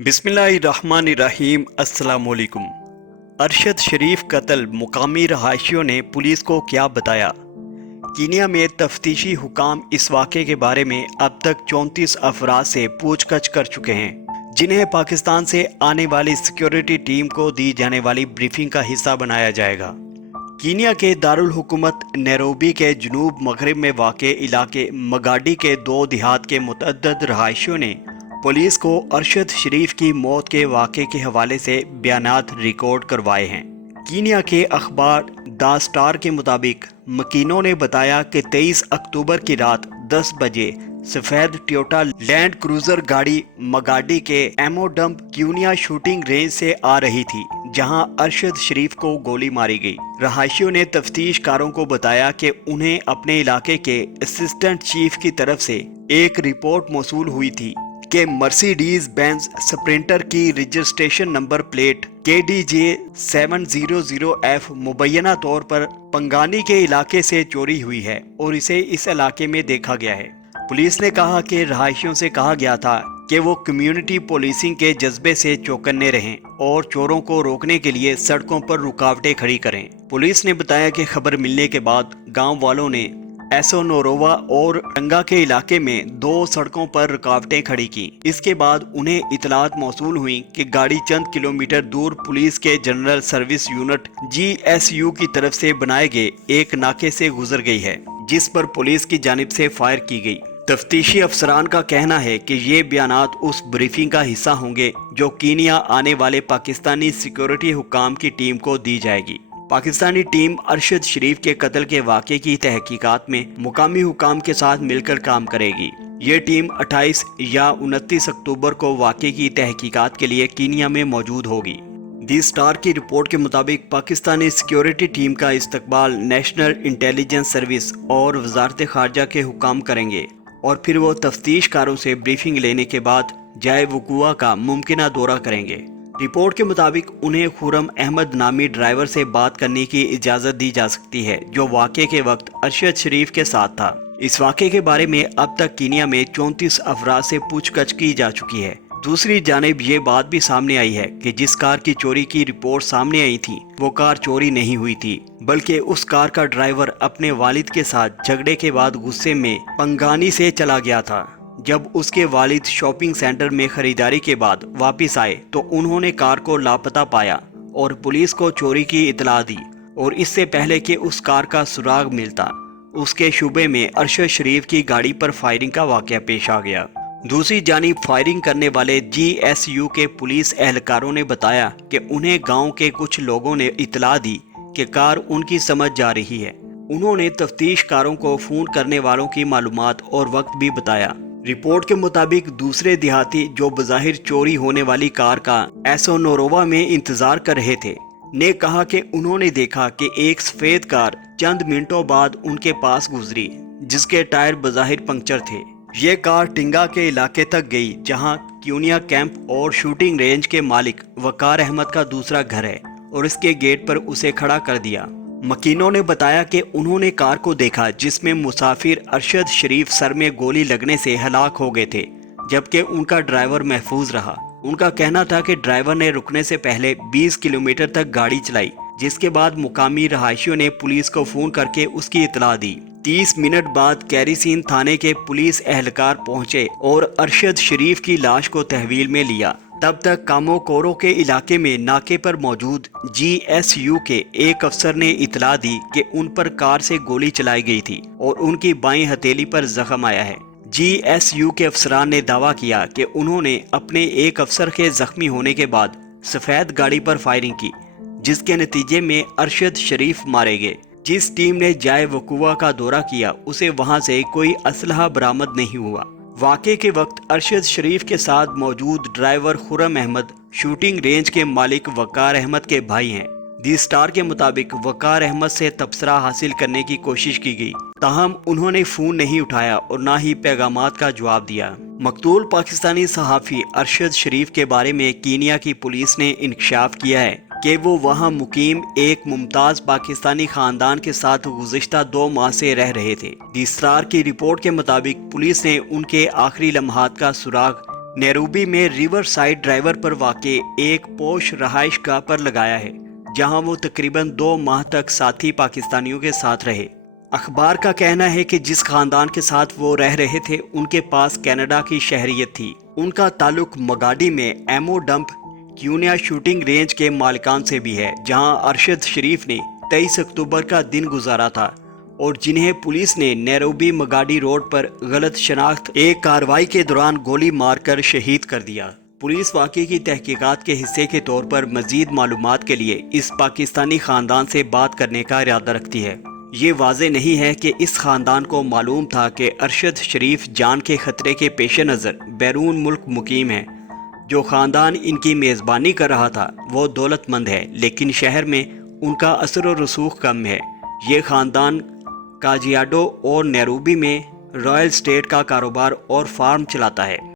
बिस्मिल्लाहिर्रहमानिर्रहीम। अस्सलामुअलैकुम। अरशद शरीफ कत्ल, मुकामी रहायशियों ने पुलिस को क्या बताया? कीनिया में तफ्तीशी हुकाम इस वाक़े के बारे में अब तक 34 अफराद से पूछताछ कर चुके हैं, जिन्हें पाकिस्तान से आने वाली सिक्योरिटी टीम को दी जाने वाली ब्रीफिंग का हिस्सा बनाया जाएगा। कीनिया के दारुल हुकूमत नैरोबी के जुनूब मगरिब में वाक़े इलाके मगाडी के दो देहात के मुतअद्दिद रहायशियों ने पुलिस को अरशद शरीफ की मौत के वाक़े के हवाले से बयानात रिकॉर्ड करवाए हैं। कीनिया के अखबार द स्टार के मुताबिक मकीनों ने बताया कि 23 अक्टूबर की रात 10 बजे सफ़ेद टोयोटा लैंड क्रूजर गाड़ी मगाडी के एमओ डंप क्यूनिया शूटिंग रेंज से आ रही थी, जहां अरशद शरीफ को गोली मारी गई। रहायशियों ने तफ्तीशकारों को बताया कि उन्हें अपने इलाके के असिस्टेंट चीफ की तरफ से एक रिपोर्ट मौसूल हुई थी कि मर्सिडीज बेंज स्प्रिंटर की registration number plate KDJ 700F मुबैना तौर पर पंगानी के इलाके से चोरी हुई है और इसे इस इलाके में देखा गया है। पुलिस ने कहा कि रहायशियों से कहा गया था कि वो कम्युनिटी पुलिसिंग के जज्बे से चौकन्ने रहें और चोरों को रोकने के लिए सड़कों पर रुकावटें खड़ी करें। पुलिस ने बताया कि खबर मिलने के बाद गांव वालों ने एसोनोरोवा और टंगा के इलाके में दो सड़कों पर रुकावटें खड़ी की। इसके बाद उन्हें इतलात मौसूल हुई कि गाड़ी चंद किलोमीटर दूर पुलिस के जनरल सर्विस यूनिट GSU की तरफ से बनाए गए एक नाके से गुजर गई है, जिस पर पुलिस की जानिब से फायर की गई। तफ्तीशी अफसरान का कहना है कि ये बयानात उस ब्रीफिंग का हिस्सा होंगे जो कीनिया आने वाले पाकिस्तानी सिक्योरिटी हुकाम की टीम को दी जाएगी। पाकिस्तानी टीम अरशद शरीफ के कत्ल के वाक़े की तहकीकात में मुकामी हुकाम के साथ मिलकर काम करेगी। ये टीम 28 या 29 अक्टूबर को वाक़े की तहकीकात के लिए कीनिया में मौजूद होगी। दी स्टार की रिपोर्ट के मुताबिक पाकिस्तानी सिक्योरिटी टीम का इस्तकबाल नेशनल इंटेलिजेंस सर्विस और वजारत खारजा के हुकाम करेंगे और फिर वो तफ्तीशकारों से ब्रीफिंग लेने के बाद जाए वक़ूआ का मुमकिना दौरा करेंगे। रिपोर्ट के मुताबिक उन्हें खुरम अहमद नामी ड्राइवर से बात करने की इजाज़त दी जा सकती है, जो वाक़े के वक्त अरशद शरीफ के साथ था। इस वाक़े के बारे में अब तक कीनिया में 34 अफराद से पूछताछ की जा चुकी है। दूसरी जानिब ये बात भी सामने आई है कि जिस कार की चोरी की रिपोर्ट सामने आई थी वो कार चोरी नहीं हुई थी, बल्कि उस कार का ड्राइवर अपने वालिद के साथ झगड़े के बाद गुस्से में पंगानी से चला गया था। जब उसके वालिद शॉपिंग सेंटर में खरीदारी के बाद वापस आए तो उन्होंने कार को लापता पाया और पुलिस को चोरी की इतला दी, और इससे पहले कि उस कार का सुराग मिलता उसके शुबे में अरशद शरीफ की गाड़ी पर फायरिंग का वाक़या पेश आ गया। दूसरी जानिब फायरिंग करने वाले GSU के पुलिस एहलकारों ने बताया कि उन्हें गांव के कुछ लोगों ने इतला दी कि कार उनकी समझ जा रही है। उन्होंने तफ्तीशकारों को फ़ोन करने वालों की मालूमात और वक्त भी बताया। रिपोर्ट के मुताबिक दूसरे देहाती जो बज़ाहिर चोरी होने वाली कार का एसोनोरोवा में इंतजार कर रहे थे ने कहा कि उन्होंने देखा कि एक सफ़ेद कार चंद मिनटों बाद उनके पास गुजरी, जिसके टायर बज़ाहिर पंक्चर थे। ये कार टिंगा के इलाके तक गई, जहां क्यूनिया कैंप और शूटिंग रेंज के मालिक वकार अहमद का दूसरा घर है, और इसके गेट पर उसे खड़ा कर दिया। मकीनों ने बताया कि उन्होंने कार को देखा जिसमें मुसाफिर अरशद शरीफ सर में गोली लगने से हलाक हो गए थे, जबकि उनका ड्राइवर महफूज रहा। उनका कहना था कि ड्राइवर ने रुकने से पहले 20 किलोमीटर तक गाड़ी चलाई, जिसके बाद मुकामी रहायशियों ने पुलिस को फ़ोन करके उसकी इतला दी। 30 मिनट बाद कैरीसीन थाने के पुलिस एहलकार पहुंचे और अरशद शरीफ की लाश को तहवील में लिया। तब तक कामोकोरो के इलाके में नाके पर मौजूद GSU के एक अफसर ने इतला दी कि उन पर कार से गोली चलाई गई थी और उनकी बाईं हथेली पर जख्म आया है। GSU के अफसरान ने दावा किया कि उन्होंने अपने एक अफसर के जख्मी होने के बाद सफ़ेद गाड़ी पर फायरिंग की, जिसके नतीजे में अरशद शरीफ मारे गए। जिस टीम ने जाए वक़ूआ का दौरा किया उसे वहां से कोई असलहा बरामद नहीं हुआ। वाक़े के वक्त अरशद शरीफ के साथ मौजूद driver Khurram Ahmed shooting range के मालिक वकार अहमद के भाई हैं। दी स्टार के मुताबिक वकार अहमद से तबसरा हासिल करने की कोशिश की गई, ताहम उन्होंने फ़ोन नहीं उठाया और ना ही पैगामात का जवाब दिया। मकतूल पाकिस्तानी सहाफ़ी अरशद शरीफ के बारे में कीनिया की पुलिस ने इंकशाफ किया है कि वो वहां मुकीम एक मुमताज़ पाकिस्तानी खानदान के साथ गुज़िश्ता 2 माह से रह रहे थे। दी स्टार की रिपोर्ट के मुताबिक पुलिस ने उनके आखिरी लम्हात का सुराग नैरोबी में रिवर साइड ड्राइवर पर वाक़े एक पोश रहाइश गाह पर लगाया है, जहां वो तकरीबन 2 माह तक साथी पाकिस्तानियों के साथ रहे। अखबार का कहना है कि जिस खानदान के साथ वो रह रहे थे उनके पास कनाडा की शहरियत थी। उनका ताल्लुक मगाडी में एमओ डंप क्यूनिया शूटिंग रेंज के मालिकान से भी है, जहां अरशद शरीफ ने 23 अक्टूबर का दिन गुजारा था और जिन्हें पुलिस ने नैरोबी मगाडी रोड पर गलत शनाख्त एक कार्रवाई के दौरान गोली मारकर शहीद कर दिया। पुलिस वाक़े की तहकीकात के हिस्से के तौर पर मज़ीद मालूमात के लिए इस पाकिस्तानी ख़ानदान से बात करने का इरादा रखती है। ये वाज़े नहीं है कि इस ख़ानदान को मालूम था कि अरशद शरीफ जान के ख़तरे के पेश नज़र बैरून मुल्क मुकीम है। जो ख़ानदान इनकी मेज़बानी कर रहा था वो दौलतमंद है, लेकिन शहर में उनका असर और रसूख कम है। ये ख़ानदान काजियाडो और नैरोबी में रॉयल स्टेट का कारोबार और फार्म चलाता है।